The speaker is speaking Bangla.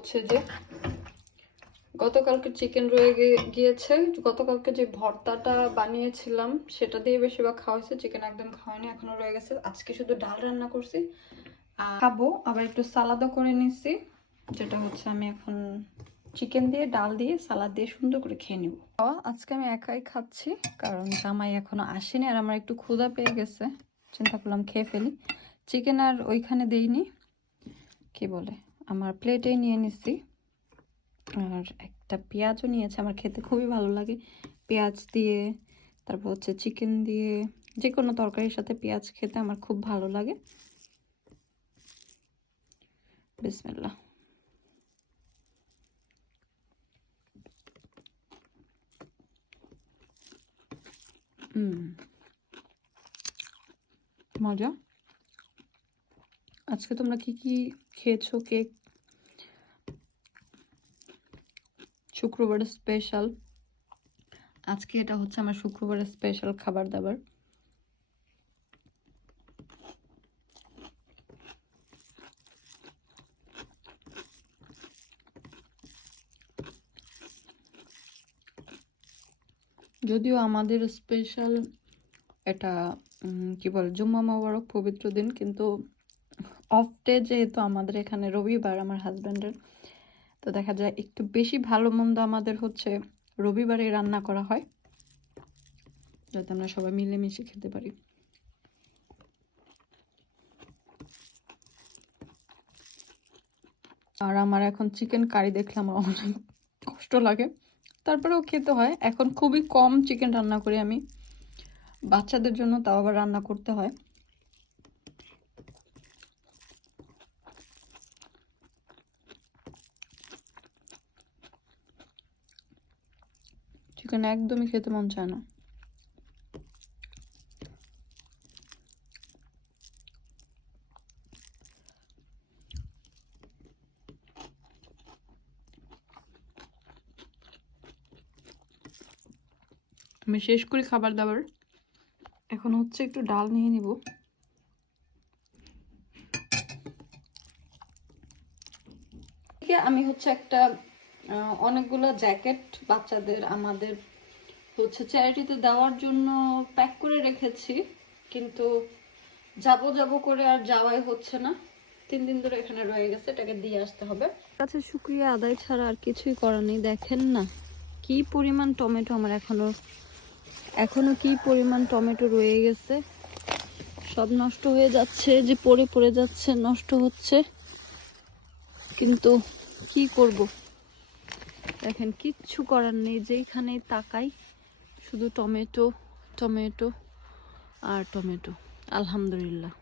হচ্ছে যে গতকালকে চিকেন রয়ে গিয়েছে। গতকালকে যে ভর্তাটা বানিয়েছিলাম, সেটা দিয়ে বেশিরভাগ খাওয়া হয়েছে। চিকেন একদম খাওয়ানি এখনও রয়ে গেছে। আজকে শুধু ডাল রান্না করছি। খাব, আবার একটু সালাদও করে নিছি যেটা হচ্ছে আমি এখন চিকেন দিয়ে, ডাল দিয়ে, সালাদ দিয়ে সুন্দর করে খেয়ে নিব। আজকে আমি একাই খাচ্ছি, কারণ জামাই এখনও আসেনি, আর আমার একটু ক্ষুধা পেয়ে গেছে। চিন্তা করলাম খেয়ে ফেলি। চিকেন আর ওইখানে দেইনি। কি বলে? আমার প্লেটেই নিয়ে নিছি। আর একটা পেঁয়াজও নিয়েছে, আমার খেতে খুবই ভালো লাগে। পেঁয়াজ দিয়ে, তারপর হচ্ছে চিকেন দিয়ে যে কোনো তরকারির সাথে পেঁয়াজ খেতে আমার খুব ভালো লাগে। বিসমিল্লাহ। হুম। মজা? আজকে তোমরা কি কি খেয়েছো? কেক? শুক্রবারের স্পেশাল আজকে এটা হচ্ছে আমার শুক্রবারের স্পেশাল খাবার দাবার। যদিও আমাদের স্পেশাল এটা কি বলে, জুম্মা মোবারক পবিত্র দিন, কিন্তু অফ ডে যেহেতু আমাদের এখানে রবিবার, আমার হাজব্যান্ডের তো দেখা যায় একটু বেশি ভালো মন্দ আমাদের হচ্ছে রবিবারে রান্না করা হয়, যাতে আমরা সবাই মিলেমিশে খেতে পারি। আর আমার এখন চিকেন কারি দেখলে আমার অনেক কষ্ট লাগে। তারপরেও খেতে হয়, এখন খুবই কম চিকেন রান্না করি আমি। বাচ্চাদের জন্য তাও আবার রান্না করতে হয়। চিকেন একদমই খেতে মন চায় না। আমি শেষ করি খাবার দাবার। এখন হচ্ছে একটু ডাল নিয়ে নিব। আমি হচ্ছে একটা অনেকগুলো জ্যাকেট বাচ্চাদের আমাদের হচ্ছে চ্যারিটিতে দেওয়ার জন্য প্যাক করে রেখেছি, কিন্তু যাব যাব করে আর যাওয়াই হচ্ছে না। তিন দিন ধরে এখানে রয়ে গেছে, এটাকে দিয়ে আসতে হবে। কাছে শুক্রিয়া, আদায় ছাড়া আর কিছুই করার নেই। দেখেন না, কি পরিমাণ টমেটো আমার এখনও এখনও কি পরিমাণ টমেটো রয়ে গেছে। সব নষ্ট হয়ে যাচ্ছে, যে পড়ে পড়ে যাচ্ছে, নষ্ট হচ্ছে। কিন্তু কি করব? দেখেন কিচ্ছু করার নেই যেইখানে তাকাই শুধু টমেটো টমেটো আর টমেটো আলহামদুলিল্লাহ।